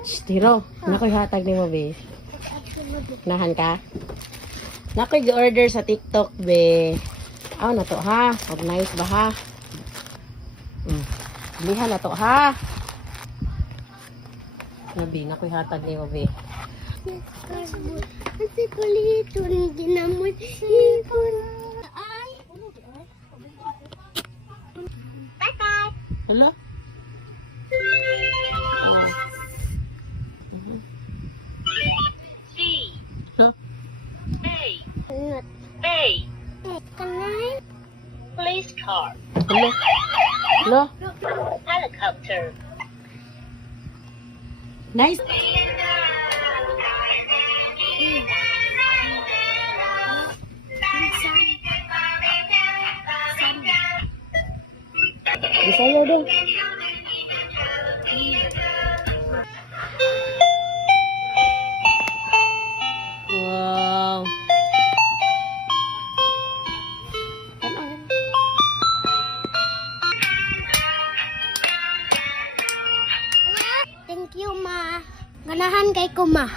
Tiro, nakoy hatag ni mo, be. Nahan ka? Nakoy gi-order sa TikTok, be. Aw na to, ha? Pag nice ba, ha? Bilihan na to, ha? Nabi, nakoy hatag ni mo, be. Kasi kulito, hindi naman hipon. Ay! Bye-bye! Hala? Oh. C. Hala? A. Kanay? Police car. Hala? Hala? Helicopter. Nice. Bisayaw din. Wow. Thank you, ma. Ganahan kay ko, ma.